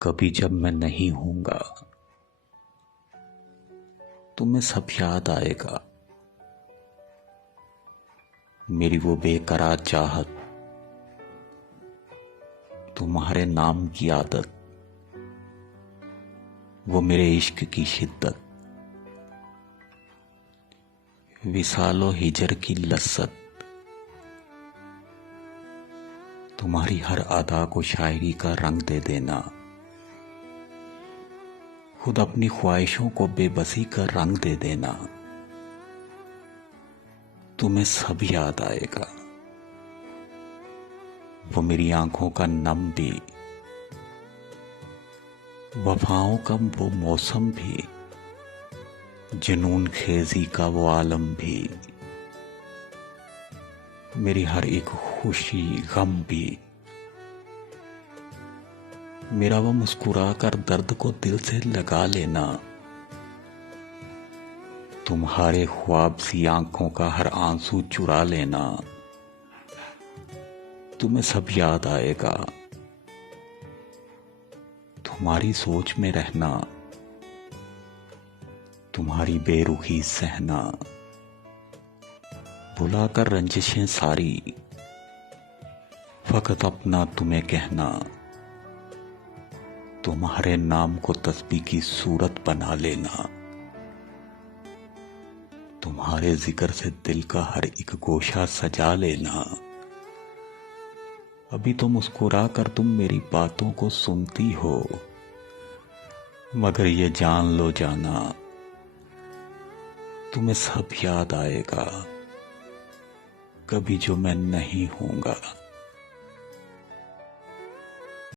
कभी जब मैं नहीं हूँगा, तुम्हें सब याद आएगा। मेरी वो बेकरार चाहत, तुम्हारे नाम की आदत, वो मेरे इश्क की शिद्दत, विसालो हिजर की लज्जत, तुम्हारी हर अदा को शायरी का रंग दे देना, खुद अपनी ख्वाहिशों को बेबसी का रंग दे देना। तुम्हें सब याद आएगा, वो मेरी आंखों का नम भी, वफाओं का वो मौसम भी, जुनून खेजी का वो आलम भी, मेरी हर एक खुशी गम भी, मेरा वो मुस्कुरा कर दर्द को दिल से लगा लेना। तुम्हारे ख्वाब सी आंखों का हर आंसू चुरा लेना। तुम्हें सब याद आएगा, तुम्हारी सोच में रहना, तुम्हारी बेरुखी सहना, भुलाकर रंजिशें सारी, फकत अपना तुम्हें कहना, तुम्हारे नाम को तस्बीह की सूरत बना लेना। तुम्हारे जिक्र से दिल का हर एक गोशा सजा लेना। अभी तो मुस्कुरा कर तुम मेरी बातों को सुनती हो, मगर ये जान लो जाना, तुम्हें सब याद आएगा, कभी जो मैं नहीं हूँगा।